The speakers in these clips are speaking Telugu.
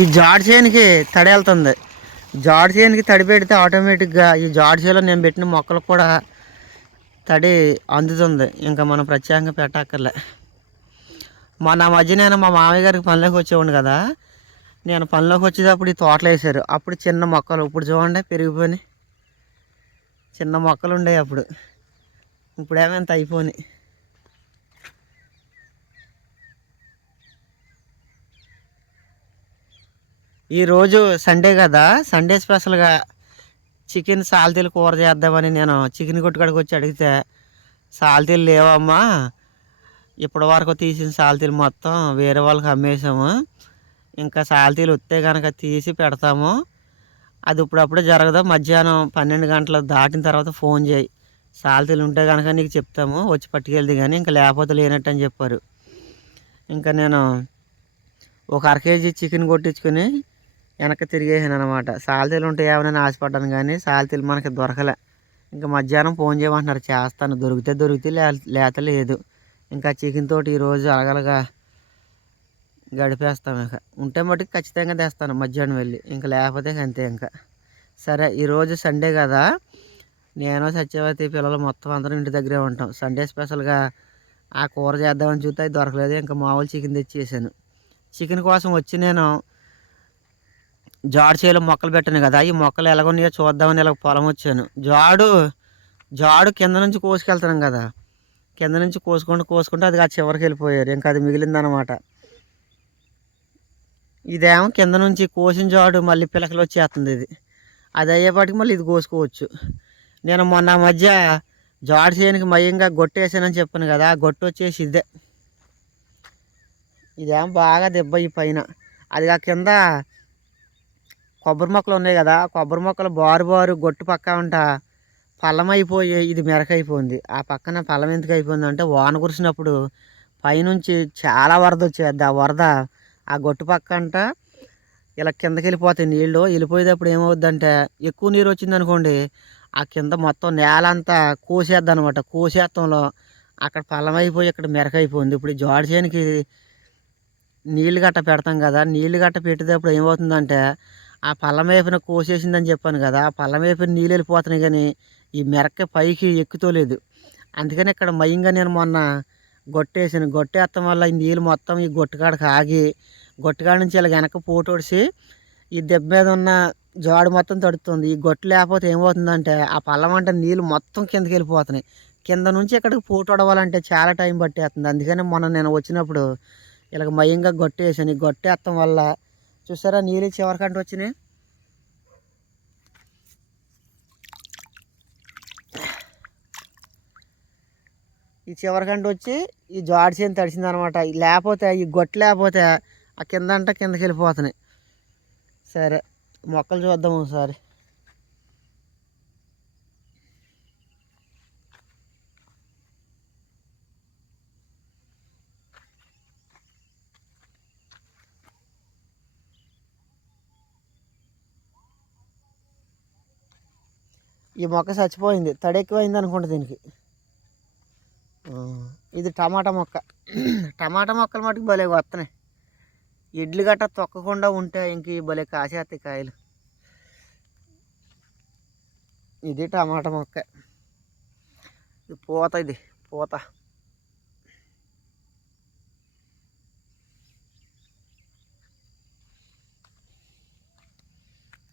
ఈ జాడ్ చేయనికి తడి వెళ్తుంది జాడ్ చేయనికి తడి పెడితే ఆటోమేటిక్గా ఈ జాడ్ చేయలో నేను పెట్టిన మొక్కలకు కూడా తడి అందుతుంది. ఇంకా మనం ప్రత్యేకంగా పెట్టక్కర్లే. మొన్న మధ్య నేను మా మామయ్య గారికి పనిలోకి వచ్చేవాడిని కదా. నేను పనిలోకి వచ్చేటప్పుడు ఈ తోటలు వేసారు అప్పుడు చిన్న మొక్కలు ఇప్పుడు చూడండి పెరిగిపోయినాయి. చిన్న మొక్కలు ఉండేవి అప్పుడు. ఇప్పుడేమంత అయిపోయినాయి. ఈరోజు సండే కదా. సండే స్పెషల్గా చికెన్ సాల్తీలు కూర చేద్దామని నేను చికెన్ కొట్టుకాడికి వచ్చి అడిగితే సాల్తీలు లేవమ్మా. ఇప్పటి వరకు తీసిన సాల్తీలు మొత్తం వేరే వాళ్ళకి అమ్మేసాము ఇంకా సాల్తీలు వస్తే కనుక తీసి పెడతాము. అది ఇప్పుడప్పుడే జరగదు. మధ్యాహ్నం పన్నెండు గంటలు దాటిన తర్వాత ఫోన్ చేయి. సాల్తీలు ఉంటే కనుక నీకు చెప్తాము. వచ్చి పట్టుకెళ్తే కానీ ఇంకా లేకపోతే లేనట్టు అని చెప్పారు. ఇంకా నేను ఒక అర కేజీ చికెన్ కొట్టించుకుని వెనక్కి తిరిగేసాను అనమాట సాల్తీలు ఉంటే ఏమైనా ఆశపడ్డాను కానీ సాల్తీలు మనకి దొరకలే. ఇంకా మధ్యాహ్నం ఫోన్ చేయమంటున్నారు చేస్తాను. దొరికితే దొరికితే లే లేత లేదు. ఇంకా చికెన్ తోటి ఈరోజు అలగలగా గడిపేస్తాం ఇక. ఉంటే మటుకు ఖచ్చితంగా తెస్తాను మధ్యాహ్నం వెళ్ళి. ఇంకా లేకపోతే అంతే ఇంకా. సరే ఈరోజు సండే కదా. నేను సత్యవతి పిల్లలు మొత్తం అందరం ఇంటి దగ్గరే ఉంటాం. సండే స్పెషల్గా ఆ కూర చేద్దామని చూస్తే అది దొరకలేదు. ఇంకా మామూలు చికెన్ తెచ్చేసాను. చికెన్ కోసం వచ్చి నేను జాడు చేలో మొక్కలు పెట్టాను కదా ఈ మొక్కలు ఎలాగొన్నాయో చూద్దామని ఇలా పొలం వచ్చాను. జాడు జాడు కింద నుంచి కోసుకెళ్తాను కదా కింద నుంచి కోసుకుంటూ కోసుకుంటూ అది ఆ చివరికి వెళ్ళిపోయారు. ఇంకా అది మిగిలిందనమాట ఇదేమో కింద నుంచి కోసిన జాడు మళ్ళీ పిలకలు వచ్చేస్తుంది ఇది. అది అయ్యేపాటికి మళ్ళీ ఇది కోసుకోవచ్చు. నేను మొన్న మధ్య జాడు చేయడానికి మయంగా గొట్టేసానని చెప్పాను కదా ఆ గొట్టు వచ్చేసి ఇదే. ఇదేమో బాగా దెబ్బ ఈ పైన. అది ఆ కింద కొబ్బరి మొక్కలు ఉన్నాయి కదా కొబ్బరి మొక్కలు బారు బారు గొట్టు పక్క ఉంట పల్లం అయిపోయి ఇది మెరకైపోయింది ఆ పక్కన పళ్ళం ఎందుకు అయిపోయింది అంటే వాన కురిసినప్పుడు పైనుంచి చాలా వరద వచ్చేది. ఆ వరద ఆ గొట్టు పక్క అంట ఇలా కిందకి వెళ్ళిపోతాయి నీళ్ళు. వెళ్ళిపోయేటప్పుడు ఏమవుద్దంటే ఎక్కువ నీరు వచ్చింది అనుకోండి ఆ కింద మొత్తం నేల అంతా కోసేద్ది అనమాట కోసేత్తంలో అక్కడ పల్లం అయిపోయి ఇక్కడ మెరకైపోయింది ఇప్పుడు ఈ జోడి నీళ్ళు గట్ట పెడతాం కదా నీళ్ళు గట్ట పెట్టేటప్పుడు ఏమవుతుందంటే ఆ పల్లం వేపిన కోసేసిందని చెప్పాను కదా ఆ పళ్ళం వేపిన నీళ్ళు వెళ్ళిపోతున్నాయి కానీ ఈ మెరక పైకి ఎక్కుతోలేదు. అందుకని ఇక్కడ మయంగా నేను మొన్న గొట్టేసాను గొట్టేస్తాం వల్ల ఈ నీళ్ళు మొత్తం ఈ గొట్టుకాడకు ఆగి గొట్టుకాడ నుంచి ఇలా వెనక పోటోడిసి ఈ దెబ్బ మీద ఉన్న జోడు మొత్తం తడుతుంది. ఈ గొట్టు లేకపోతే ఏమవుతుందంటే ఆ పల్లం అంటే నీళ్ళు మొత్తం కిందకి వెళ్ళిపోతున్నాయి. కింద నుంచి ఇక్కడికి పోటోడవాలంటే చాలా టైం పట్టేస్తుంది. అందుకని మొన్న నేను వచ్చినప్పుడు ఇలాగ మయంగా గొట్టేసాను ఈ గొట్టేస్తాం వల్ల చూసారా నీళ్ళు చివరికంటే వచ్చినాయి. ఈ చివరికంటే వచ్చి ఈ జాడి చేను తడిసింది అనమాట లేకపోతే ఈ గొట్టు లేకపోతే ఆ కింద అంట కిందకి వెళ్ళిపోతున్నాయి. సరే మొక్కలు చూద్దాం ఒకసారి. ఈ మొక్క చచ్చిపోయింది తడి ఎక్కువైంది అనుకుంటా దీనికి. ఇది టమాటా మొక్క. టమాటా మొక్కలు మటుకు భలే వస్తున్నాయి ఇడ్లు గట్ట తొక్కకుండా ఉంటే ఇంక భలే కాసేస్తాయి కాయలు. ఇది టమాటా మొక్క. ఇది పూత ఇది పూత.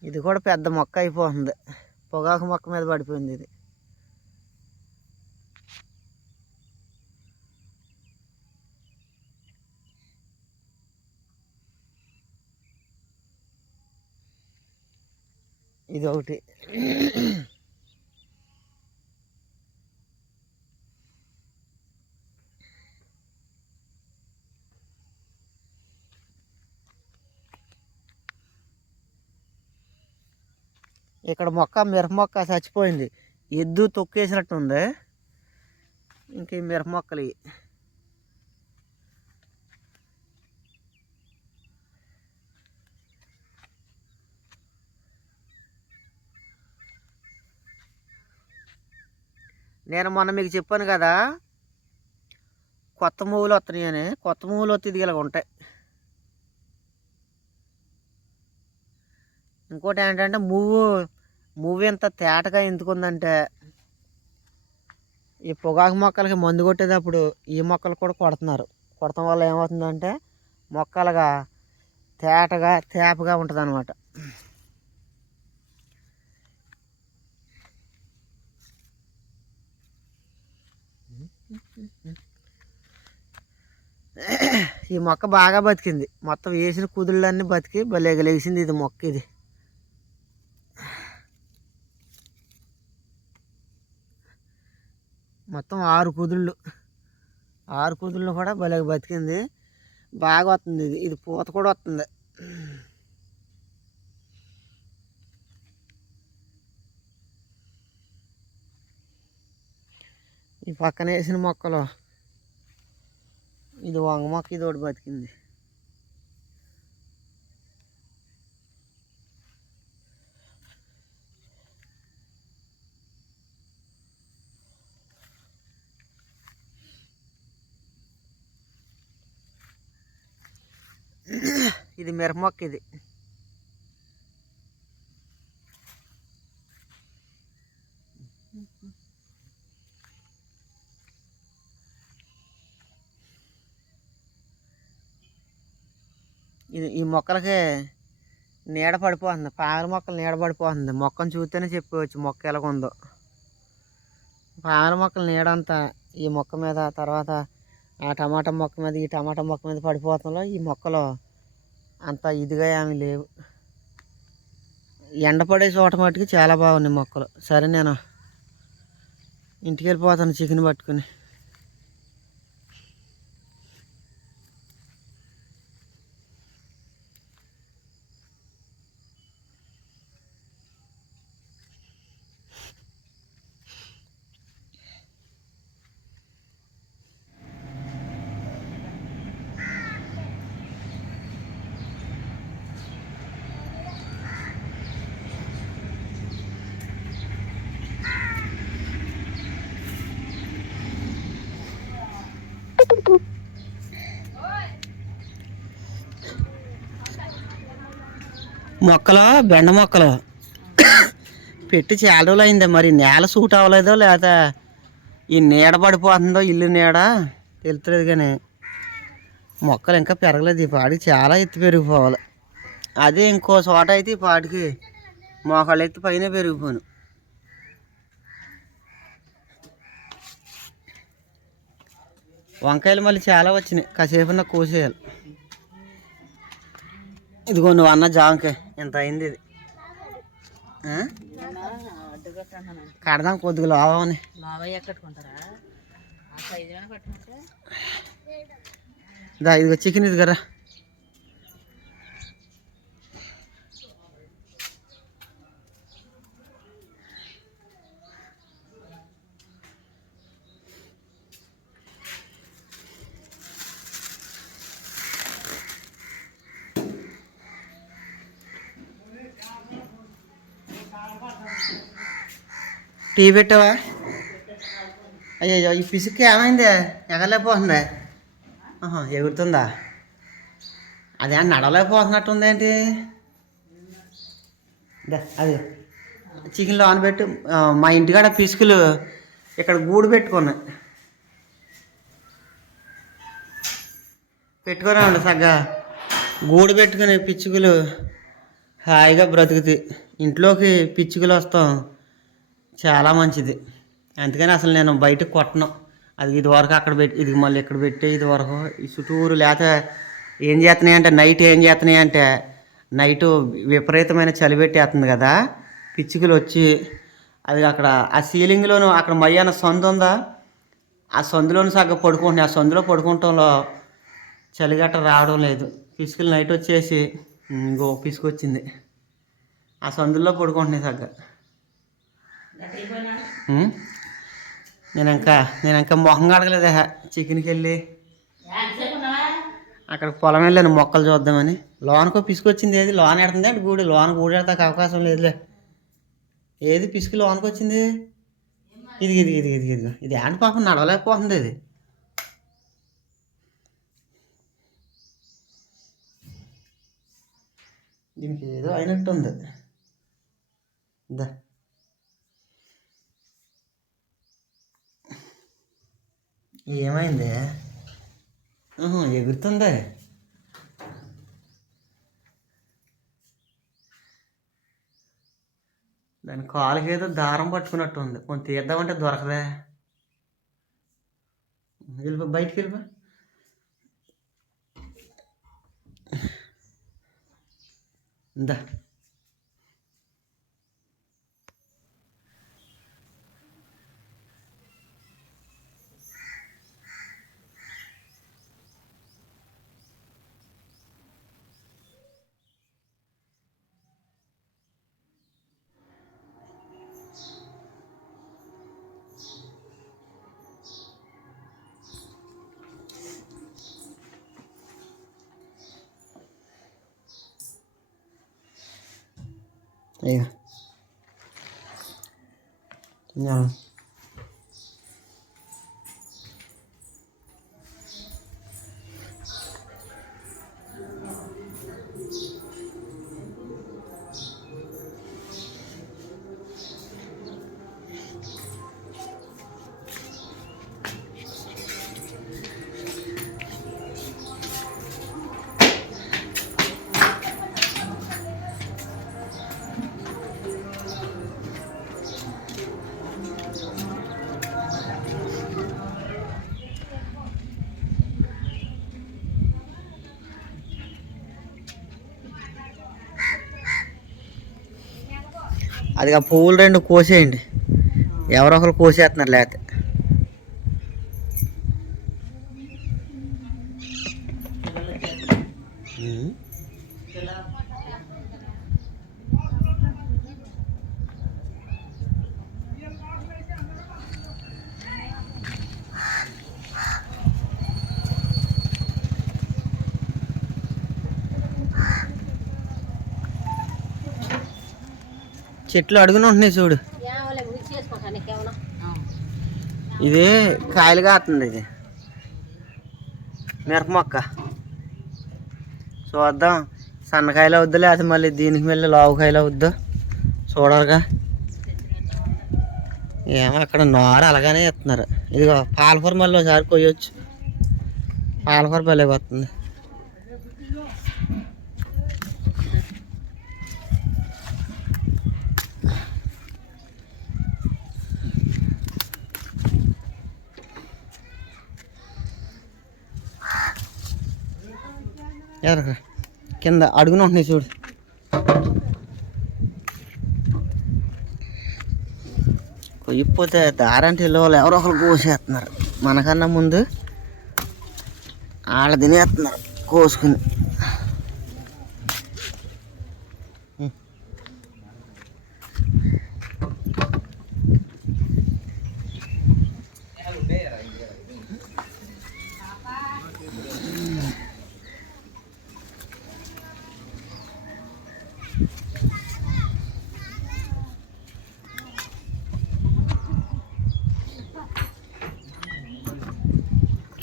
ఇది కూడా పెద్ద మొక్క అయిపోతుంది. పొగాకు మొక్క మీద పడిపోయింది ఇది. ఇది ఒకటి ఇక్కడ మొక్క మిరప మొక్క చచ్చిపోయింది. ఎద్దు తొక్కేసినట్టు ఉంది ఇంక ఈ మిరప మొక్కలు. నేను మొన్న మీకు చెప్పాను కదా కొత్త మూవులు వస్తున్నాయని కొత్త మూవులు వస్తే ఇది ఉంటాయి. ఇంకోటి ఏంటంటే మూవ్ మూవీ ఎంత తేటగా ఎందుకుందంటే ఈ పొగాకు మొక్కలకి మందు కొట్టేటప్పుడు ఈ మొక్కలు కూడా కొడుతున్నారు. కొడటం వల్ల ఏమవుతుందంటే మొక్కలుగా తేటగా తేపగా ఉంటుంది అనమాట ఈ మొక్క బాగా బతికింది. మొత్తం వేసిన కుదుళ్ళన్నీ బతికి భలే లేచింది ఇది మొక్క ఇది. మొత్తం ఆరు కుదుళ్ళు. ఆరు కుదుళ్ళు కూడా భలే బతికింది. బాగా వస్తుంది ఇది. ఇది పూత కూడా వస్తుంది. ఈ పక్కన వేసిన మొక్కలు. ఇది వంగ మొక్క ఇది ఒకటి బతికింది. ఇది మిరప మొక్క ఇది. ఇది ఈ మొక్కలకి నీడ పడిపోతుంది. పాగల మొక్కలు నీడ పడిపోతుంది. మొక్కను చూస్తేనే చెప్పవచ్చు మొక్క ఎలాగుందో పాగల మొక్కలు నీడంతా ఈ మొక్క మీద తర్వాత ఆ టమాటా మొక్క మీద ఈ టమాటా మొక్క మీద పడిపోతుందో ఈ మొక్కలు అంత ఇదిగా ఏమీ లేవు. ఎండ పడే చోట మట్టుకు చాలా బాగున్నాయి మొక్కలు. సరే నేను ఇంటికి వెళ్ళిపోతాను చికెన్ పట్టుకుని. మొక్కలు బెండ మొక్కలు. పెట్టి చాలా రోజులు అయింది. మరి నేల సూట్ అవ్వలేదో లేదా? ఈ నీడ పడిపోతుందో ఇల్లు నీడ? తెలుస్తుంది కానీ మొక్కలు ఇంకా పెరగలేదు. ఈ పాడికి చాలా ఎత్తు పెరిగిపోవాలి. అదే ఇంకో చోట అయితే ఈ పాటికి మోకాళ్ళ ఎత్తు పైన పెరిగిపోను. వంకాయలు మళ్ళీ చాలా వచ్చినాయి. కాసేపు నాకు కోసేయాలి. ఇదిగో నువ్వు అన్న జాంకాయ ఇంత అయింది ఇది? కడదాం కొద్దిగా లోవని. ఇదిగో చికెన్ ఇది కదా. టీ పెట్టావా? అయ్యో ఈ పిసుక్కి ఏమైంది? ఎగలేకపోతుందా. ఆహా, ఎగురుతుందా? అదే నడవలేకపోతున్నట్టుంది ఏంటి అది చికెన్ లోన పెట్టి మా ఇంటికాడ పిసుకులు ఇక్కడ గూడు పెట్టుకున్నాయి పెట్టుకునే సగ్గా. గూడు పెట్టుకునే పిచ్చుకలు హాయిగా బ్రతుకుతాయి. ఇంట్లోకి పిచ్చుకలు వస్తాం. చాలా మంచిది. అందుకని అసలు నేను బయటకు కొట్టను. అది ఇది వరకు అక్కడ పెట్టి ఇది మళ్ళీ ఇక్కడ పెట్టి ఇది వరకు ఈ చుట్టూరు లేకపోతే ఏం చేస్తున్నాయి అంటే నైట్ ఏం చేస్తున్నాయి అంటే నైటు విపరీతమైన చలి పెట్టేస్తుంది కదా. పిచ్చుకలు వచ్చి అది అక్కడ ఆ సీలింగ్లోను అక్కడ మయ్యాన సందు ఉందా? ఆ సందులోను సగం పడుకుంటున్నాయి. ఆ సందులో పడుకుంటంలో చలిగట్ట రావడం లేదు. పిసుకలు నైట్ వచ్చేసి ఇంకో పిసుకు వచ్చింది ఆ సందుల్లో పడుకుంటున్నాయి సగ్గ. నేను ఇంకా నేను ఇంకా మొహం కడగలేదే చికెన్కి వెళ్ళి అక్కడ పొలం వెళ్ళాను మొక్కలు చూద్దామని లోనకు పిసుకొచ్చింది ఏది లోన్ ఎడుతుంది అంటే గూడు లోనకు గూడు అవకాశం లేదులే ఏది పిసుకు లోనకి వచ్చింది ఇది ఇది ఇది ఇది ఇది ఇది ఏంటి పాపం నడవలేకపోతుంది ఇది దీనికి ఏదో అయినట్టుంది దా ఏమైంది? ఆహా, ఎగురుతుంది. దాని కాలుకి ఏదో దారం పట్టుకున్నట్టు ఉంది కొంచెం తీద్దామంటే దొరకదే. వెళ్ళిపో బయటికి వెళ్ళిపో. ఇందా. అయ్యో తిన్నాను అది ఆ పువ్వులు రెండు కోసేయండి. ఎవరో ఒకరు కోసేస్తున్నారు లేకపోతే. చెట్లు అడుగున ఉంటున్నాయి చూడు. ఇది కాయలు కాస్తుంది ఇది. మిరప మొక్క. చూద్దాం. సన్నకాయలు అవుద్దా లేకపోతే మళ్ళీ దీనికి మళ్ళీ లావుకాయలు అవుద్దా? చూడరుగా ఏమో అక్కడ నోర అలాగనే ఇస్తున్నారు ఇదిగో పాలకూర మళ్ళీ ఒకసారి కొయ్యొచ్చు. పాలకూర భలే వస్తుంది ఎదరకరా కింద అడుగున ఉంటున్నాయి చూడు. కొయ్యిపోతే దారంటే వాళ్ళు ఎవరో ఒకరు కోసేస్తున్నారు. మనకన్నా ముందు వాళ్ళ తినేస్తున్నారు కోసుకుని.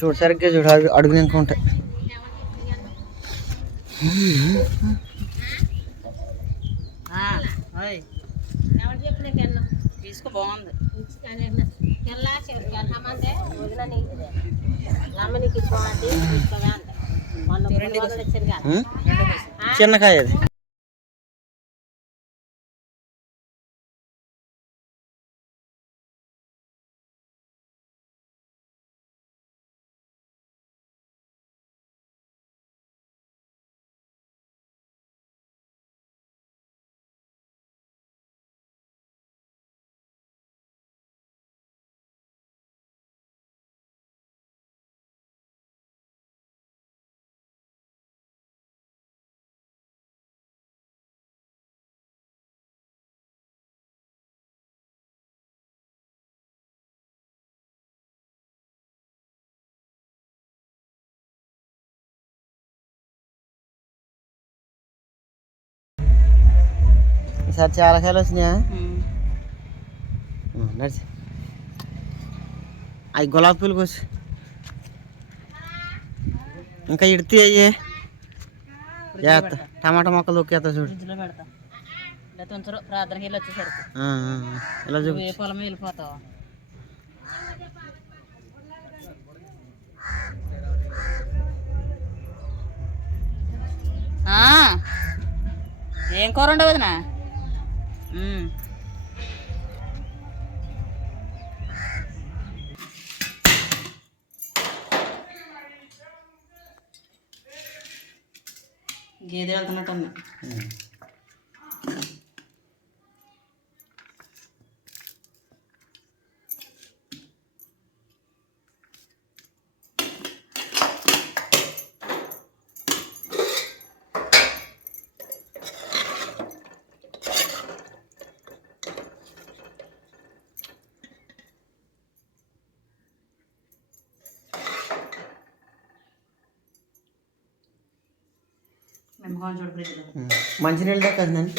చూడు సరిగ్గా చూడు అడుగు ఉంటాయి. తీసుకో బాగుంది? చిన్నకాయ అది. ఈసారి చాలా కాయలు వచ్చినాయా? నడిచి. అవి గులాబీ పూలు కోసి. ఇంకా ఇడితే అయ్యే. జాగ్రత్త టమాటా మొక్కలు దొక్కేస్తా చూడు. ప్రార్థనకి వెళ్ళి వచ్చేసరికి. ఇలా చూపు. పొలం వెళ్ళిపోతావు? ఏం కూర ఉండవు వదినా? ఉమ్. గేదె వెళ్తున్నట్టుంది మంచినీళ్ళు దాకా నేను.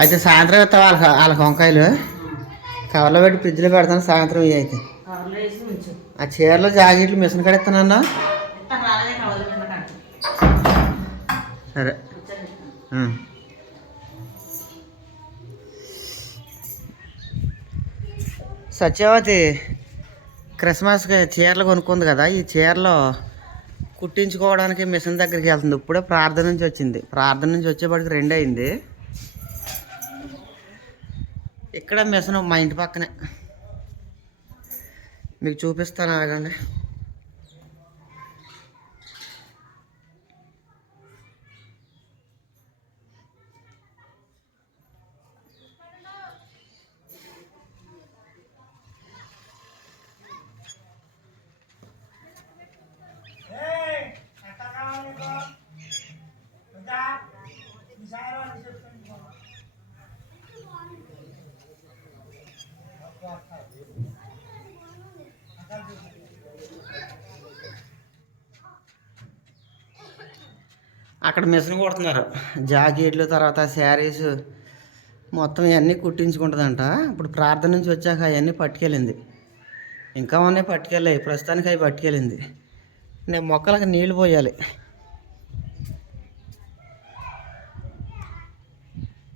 అయితే సాయంత్రం ఇస్తావా వాళ్ళకి వాళ్ళకి వంకాయలు కవర్లో పెట్టి ఫ్రిడ్జ్లో పెడతాను సాయంత్రం ఇవి అయితే. ఆ చీరలో జాకెట్లు మిషన్ కడేస్తానన్నా. సత్యవతి క్రిస్మస్కి చీరలు కొనుక్కుంది కదా ఈ చీరలో కుట్టించుకోవడానికి మిషన్ దగ్గరికి వెళ్తుంది. ఇప్పుడే ప్రార్థన నుంచి వచ్చింది. ప్రార్థన నుంచి వచ్చేప్పటికి రెండు అయింది. ఇక్కడ మిషన్ మా ఇంటి పక్కనే. మీకు చూపిస్తాను ఆగండి. అక్కడ మిషన్ కొడుతున్నారు. జాకెట్లు తర్వాత శారీస్ మొత్తం ఇవన్నీ కుట్టించుకుంటుందంట. ఇప్పుడు ప్రార్థన నుంచి వచ్చాక అవన్నీ పట్టుకెళ్ళింది. ఇంకా ఉన్నాయి పట్టుకెళ్ళాయి. ప్రస్తుతానికి అవి పట్టుకెళ్ళింది. నేను మొక్కలకు నీళ్ళు పోయాలి.